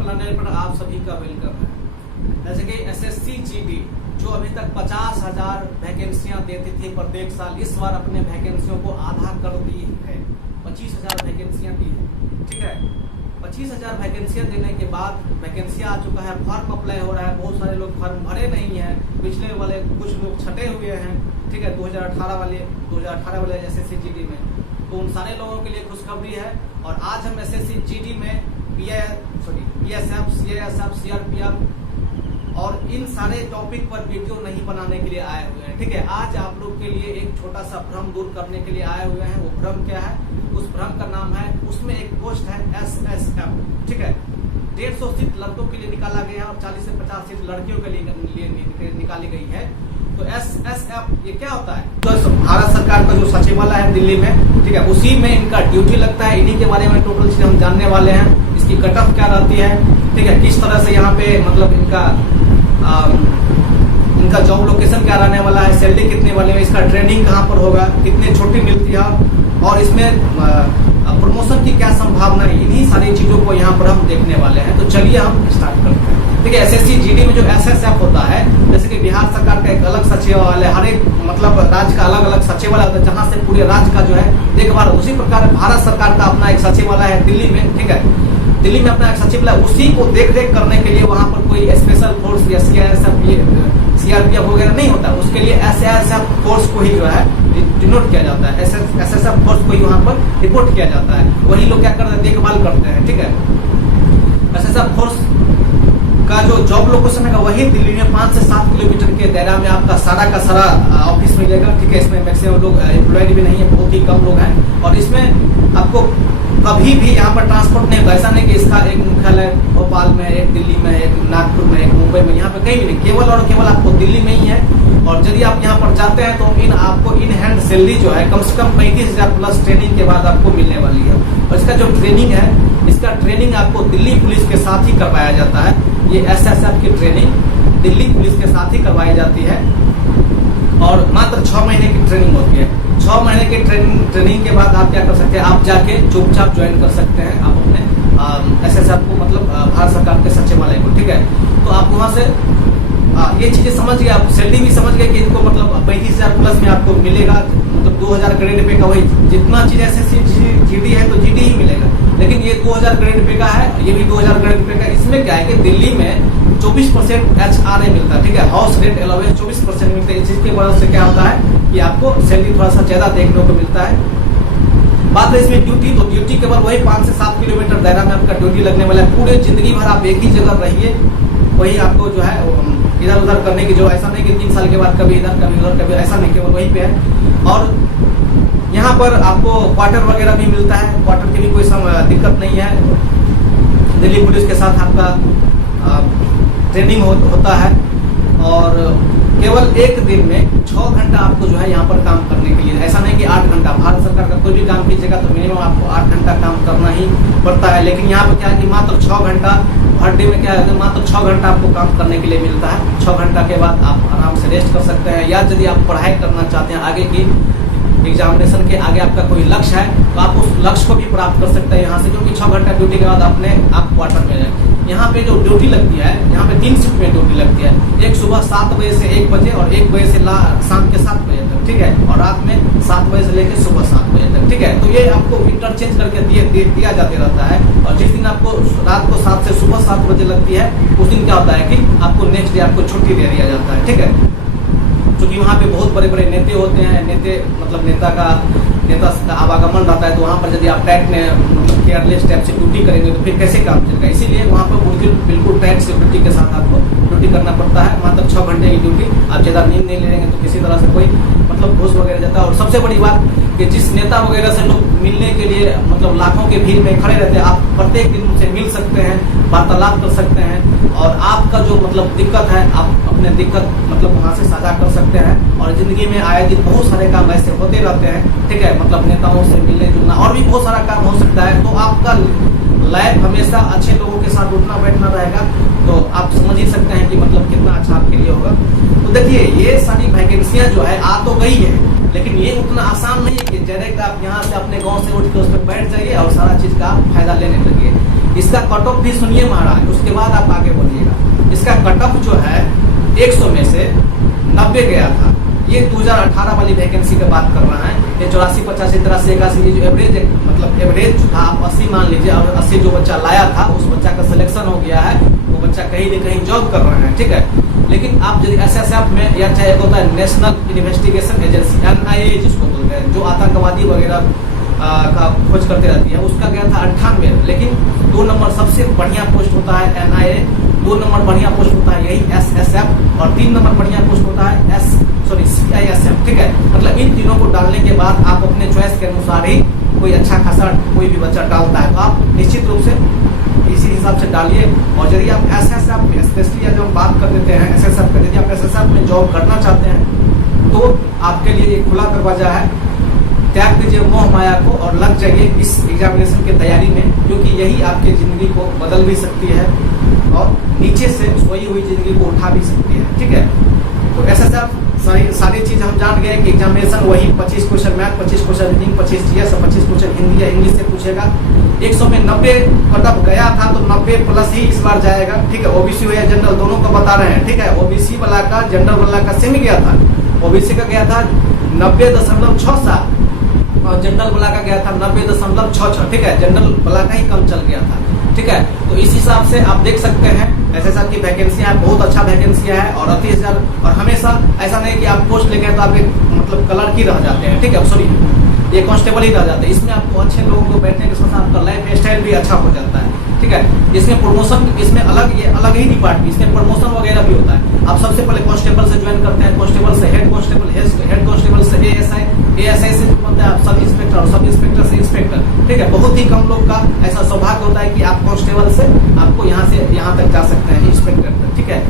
Planner पर आप सभी का वेलकम है। जैसे कि एसएससी जीडी जो अभी तक 50,000 वैकेंसियां देती थी प्रत्येक साल, इस बार अपने वैकेंसियों को आधा कर दी है। 25,000 वैकेंसियां दी है, ठीक है। 25,000 वैकेंसियां देने के बाद वैकेंसी आ चुका है, फॉर्म अप्लाई हो रहा है। बहुत सारे लोग फॉर्म भरे नहीं है, पिछले वाले कुछ लोग छटे हुए हैं, ठीक है। 2018 वाले एसएससी जीडी में, तो उन सारे लोगों के लिए खुशखबरी है। और आज हम एसएससी जीडी में बीएसएफ, सीआईएसएफ, सीआरपीएफ और इन सारे टॉपिक पर वीडियो नहीं बनाने के लिए आए हुए हैं, ठीक है। आज आप लोग के लिए एक छोटा सा भ्रम दूर करने के लिए आए हुए हैं। वो भ्रम क्या है? उस भ्रम का नाम है, उसमें एक पोस्ट है एसएसएफ, ठीक है। 150 सीट लड़कों के लिए निकाला गया और 40 से 50 सीट लड़कियों के लिए निकाली गई है। तो एसएसएफ ये क्या होता है? तो भारत सरकार का जो सचिवालय है दिल्ली में, ठीक है, उसी में इनका ड्यूटी लगता है। इन्हीं के बारे में टोटल चीज हम जानने वाले हैं। इसकी कट ऑफ क्या रहती है, ठीक है, किस तरह से यहाँ पे मतलब इनका जॉब लोकेशन क्या रहने वाला है, सैलरी कितने वाले में, इसका ट्रेनिंग कहाँ पर होगा, कितनी छुट्टी मिलती है और इसमें प्रमोशन की क्या संभावना है, इन्हीं सारी चीजों को यहाँ पर हम देखने वाले हैं। तो चलिए हम स्टार्ट करते हैं। ठीक है, एसएससी जीडी में जो एसएसएफ होता है, जैसे कि बिहार सरकार का एक अलग सचिवालय, हर एक मतलब राज्य का अलग अलग सचिवालय होता है, जहाँ से पूरे राज्य का जो है देखभाल। उसी प्रकार भारत सरकार का अपना एक सचिवालय है दिल्ली में, ठीक है। दिल्ली में अपना एक सचिवालय, उसी को देख रेख करने के लिए वहाँ पर कोई स्पेशल फोर्स या सीआरपीएफ वगैरह नहीं होता। उसके लिए एसएसएफ फोर्स को ही जो है डिनोट किया जाता है, एसएसएफ फोर्स को ही वहाँ पर रिपोर्ट किया जाता है। वही लोग क्या करते हैं, देखभाल करते हैं, ठीक है। एसएसएफ फोर्स का जो जॉब लोकेशन है वही दिल्ली में 5 से 7 किलोमीटर के दायरा में आपका सारा का सारा ऑफिस मिलेगा, ठीक है। इसमें मैक्सिमम लोग एम्प्लॉयड भी नहीं है, बहुत ही कम लोग हैं। और इसमें आपको कभी भी यहाँ पर ट्रांसपोर्ट नहीं होता। ऐसा नहीं कि इसका एक मुख्यालय भोपाल में, एक दिल्ली में, एक नागपुर में, एक मुंबई में, यहाँ पे कहीं भी नहीं, केवल और केवल आपको दिल्ली में ही है। और यदि आप यहाँ पर जाते हैं तो आपको इन हैंड सैलरी जो है कम से कम 35,000 प्लस ट्रेनिंग के बाद आपको मिलने वाली है। और इसका जो ट्रेनिंग है, इसका ट्रेनिंग आपको दिल्ली पुलिस के साथ ही करवाया जाता है। ये एसएसएफ की ट्रेनिंग दिल्ली पुलिस के साथ ही करवाई जाती है और मात्र 6 महीने की ट्रेनिंग होती है। 6 महीने की ट्रेनिंग के बाद आप क्या कर सकते हैं, आप जाके चुपचाप ज्वाइन कर सकते हैं आप अपने एसएसएफ को, मतलब भारत सरकार के सचिवालय को, ठीक है। तो आप वहाँ से ये चीजें समझ गए, आप सैलरी भी समझ गए कि इनको मतलब 35,000 प्लस में आपको मिलेगा, मतलब 2,000 करोड़ रुपए का वही जितना चीज एसएससी जीडी है तो जीडी ही मिलेगा। लेकिन ये 2,000 करोड़ रुपए का है, ये भी 2,000 करोड़ रुपए का। इसमें क्या है कि दिल्ली में 24% HRA मिलता है, ठीक है, हाउस रेंट अलाउंस 24% मिलता है। जिसकी वजह से क्या होता है कि आपको सैलरी थोड़ा सा ज्यादा देखने को मिलता है। बात है इसमें ड्यूटी, तो ड्यूटी केवल वही 5 से 7 किलोमीटर दायरा में आपका ड्यूटी लगने वाला है। पूरे जिंदगी भर आप एक ही जगह रहिए, वही आपको जो है इधर उधर करने की, जो ऐसा नहीं कि 3 साल के बाद कभी इधर कभी उधर कभी, ऐसा नहीं, केवल वहीं पे है। और यहाँ पर आपको क्वार्टर वगैरह भी मिलता है, क्वार्टर की भी कोई दिक्कत नहीं है। दिल्ली पुलिस के साथ आपका ट्रेनिंग होता है और केवल एक दिन में 6 घंटा आपको जो है यहाँ पर काम करने के लिए, ऐसा नहीं कि 8 घंटा। भारत सरकार का कोई भी काम कीजिएगा तो मिनिमम आपको 8 घंटा काम करना ही पड़ता है। लेकिन यहाँ पर क्या है कि मात्र 6 घंटा हर डे में क्या है, मात्र 6 घंटा आपको काम करने के लिए मिलता है। 6 घंटा के बाद आप आराम से रेस्ट कर सकते हैं। या यदि आप पढ़ाई करना चाहते हैं, आगे की एग्जामिनेशन के आगे आपका कोई लक्ष्य है, तो आप उस लक्ष्य को भी प्राप्त कर सकते हैं यहाँ से, क्योंकि 6 घंटा ड्यूटी के बाद अपने आप क्वार्टर में जाए। यहाँ पे जो ड्यूटी लगती है, यहाँ पे 3 शिफ्ट में ड्यूटी लगती है। एक सुबह 7 बजे से 1 बजे और 1 बजे से शाम के 7 बजे तक, ठीक है। और रात में 7 बजे से लेकर सुबह 7 बजे तक, ठीक है। तो ये आपको इंटरचेंज करके दिया जाते रहता है। और जिस दिन आपको रात को 7 से सुबह 7 बजे लगती है, उस दिन क्या होता है कि आपको नेक्स्ट डे आपको छुट्टी दे दिया जाता है, ठीक है। क्योंकि वहाँ पे बहुत बड़े बड़े नेता होते हैं, मतलब नेता का आवागमन रहता है। तो वहाँ पर यदि आप टाइट में मतलब केयरलेस टाइप से ड्यूटी करेंगे तो फिर कैसे काम चलेगा। इसीलिए वहाँ पर बिल्कुल टाइट सिक्योरिटी के साथ आपको ड्यूटी करना पड़ता है। मात्र 6 घंटे की ड्यूटी, आप ज़्यादा नींद नहीं लेंगे तो किसी तरह से कोई मतलब घूस वगैरह जाता है। और सबसे बड़ी बात कि जिस नेता वगैरह से लोग मिलने के लिए मतलब लाखों के भीड़ में खड़े रहते हैं, आप प्रत्येक दिन उनसे मिल सकते हैं, वार्तालाप कर सकते हैं। और आपका जो मतलब दिक्कत है, आप अपने दिक्कत मतलब वहाँ से साझा कर सकते हैं। और जिंदगी में आए दिन बहुत सारे काम ऐसे होते रहते हैं, ठीक है, मतलब नेताओं से मिलने जुलना और भी बहुत सारा काम हो सकता है। तो आपका लाइफ हमेशा अच्छे लोगों के साथ उठना बैठना रहेगा। तो आप समझ ही सकते हैं कि मतलब कितना अच्छा आपके लिए होगा। तो देखिए, ये सारी वैकेंसियां जो है आ तो गई है, लेकिन ये उतना आसान नहीं है कि डायरेक्ट आप यहाँ से अपने गांव से उठ के उस पर बैठ जाइए और सारा चीज का आप फायदा लेने लगिए। इसका कट ऑफ भी सुनिए महाराज, उसके बाद आप आगे बढ़िएगा। इसका कट ऑफ जो है 100 में से 90 गया था। ये 2018 वाली वैकेंसी की बात कर रहा है। ये 84, 85, 83, 81 ये जो एवरेज मतलब एवरेज था, आप 80 मान लीजिए, और 80 जो बच्चा लाया था उस बच्चा का सिलेक्शन हो गया है, वो बच्चा कहीं न कहीं जॉब कर रहे हैं, ठीक है। लेकिन आप यदि SSF में या चाहे होता है नेशनल इन्वेस्टिगेशन एजेंसी NIA जिसको बोलते हैं, जो आतंकवादी वगैरह का खोज करते रहती है, उसका गया था 98। लेकिन 2 नंबर सबसे बढ़िया पोस्ट होता है NIA, 2 नंबर बढ़िया पोस्ट होता है यही SSF, और 3 नंबर बढ़िया पोस्ट होता है CISF, ठीक है। मतलब इन तीनों को डालने के बाद आप अपने चॉइस के अनुसार ही कोई अच्छा खासा कोई भी बच्चा डालता है, तो आप निश्चित रूप से इसी हिसाब से डालिए। और यदि आप SSF में स्पेशली जब हम बात कर देते हैं SSF का, यदि आप SSF में जॉब करना चाहते हैं तो आपके लिए एक खुला दरवाजा है। त्याग दीजिए मोह माया को और लग जाइए इस एग्जामिनेशन की तैयारी में, क्योंकि यही आपकी जिंदगी को बदल भी सकती है और नीचे से सोई हुई जिंदगी को उठा भी सकती है, ठीक है। तो SSF सारी चीज हम जान गए कि एग्जामिनेशन वही 25 question math, 25 question reasoning, 25 GS और 25 क्वेश्चन हिंदी या इंग्लिश से पूछेगा। 100 में 90 कटअप गया था तो 90 प्लस ही इस बार जाएगा, ठीक है। OBC हो या जनरल दोनों का बता रहे हैं, ठीक है। OBC वाला का जनरल वाला का सेम गया था। OBC का गया था 90.67 और जनरल वाला का गया था 90.66, ठीक है। जनरल वाला का ही कम चल गया था, ठीक है। तो इस हिसाब से आप देख सकते हैं SSF की वैकेंसियां बहुत अच्छा वैकेंसियां है। और 38,000 और हमेशा ऐसा नहीं कि आप पोस्ट लेके तो आप एक मतलब क्लर्क ही रह जाते हैं, ठीक है, सॉरी ये कांस्टेबल ही रह जाते हैं। इसमें आपको अच्छे लोगों को बैठने के साथ आपका लाइफ स्टाइल भी अच्छा हो जाता है, ठीक है। इसमें प्रमोशन, इसमें अलग ये अलग ही डिपार्टमेंट, इसमें प्रमोशन वगैरह भी होता है। आप सबसे पहले कांस्टेबल से ज्वाइन करते हैं, कांस्टेबल से हेड कांस्टेबल, हेड कांस्टेबल से ASI से बनता है आप सब इंस्पेक्टर, और सब इंस्पेक्टर से इंस्पेक्टर, ठीक है। बहुत ही कम लोग का ऐसा सौभाग्य होता है कि आप कांस्टेबल से आपको यहाँ से यहाँ तक जा सकते हैं इंस्पेक्टर तक, ठीक है।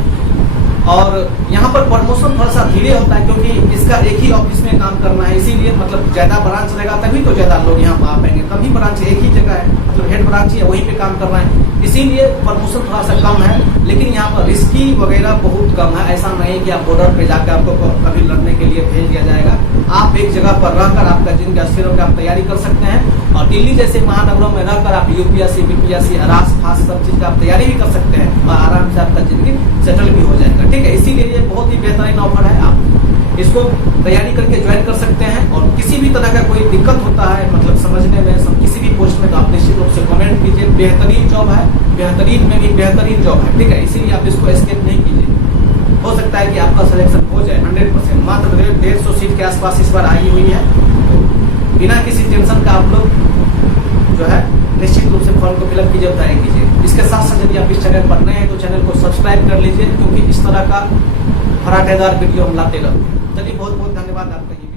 और यहाँ पर प्रमोशन थोड़ा सा धीरे होता है क्योंकि इसका एक ही ऑफिस में काम करना है, इसीलिए मतलब ज्यादा ब्रांच रहेगा तभी तो ज्यादा लोग यहाँ आ पाएंगे। कभी ब्रांच एक ही जगह है, मतलब हेड ब्रांच ही है, वहीं पे काम कर रहे हैं, इसीलिए प्रमोशन थोड़ा सा कम है। लेकिन यहाँ पर रिस्की वगैरह बहुत कम है। ऐसा नहीं कि आप बॉर्डर पे जाकर आपको कभी लड़ने के लिए भेज दिया जाएगा। आप एक जगह पर रहकर आपका जिनका स्थिर होकर आप तैयारी कर सकते हैं। और दिल्ली जैसे महानगरों में रहकर आप UPSC, BPSC, रास फास सब चीज का आप तैयारी भी कर सकते हैं और आराम से आपका जिंदगी सेटल भी हो जाएगा, ठीक है। इसीलिए ये बहुत ही बेहतरीन ऑफर है, आप इसको तैयारी करके ज्वाइन कर सकते हैं। और किसी भी तरह का कोई दिक्कत होता है मतलब समझने में किसी भी पोस्ट में, तो आप निश्चित रूप से कमेंट कीजिए। बेहतरीन जॉब है, बेहतरीन में भी बेहतरीन जॉब है, ठीक है। इसीलिए आप इसको एस्केप नहीं कीजिए। हो सकता है कि आपका सिलेक्शन हो जाए 100%। मात्र 150 सीट के आसपास इस बार आई हुई है, तो बिना किसी टेंशन का आप लोग जो है निश्चित रूप से फॉर्म को फिलअप कीजिए, तैयारी कीजिए। इसके साथ साथ यदि आप इस चैनल पर नए हैं तो चैनल को सब्सक्राइब कर लीजिए, क्योंकि इस तरह का फराटेदार वीडियो हम लाते रहते हैं। चलिए बहुत बहुत धन्यवाद आपका।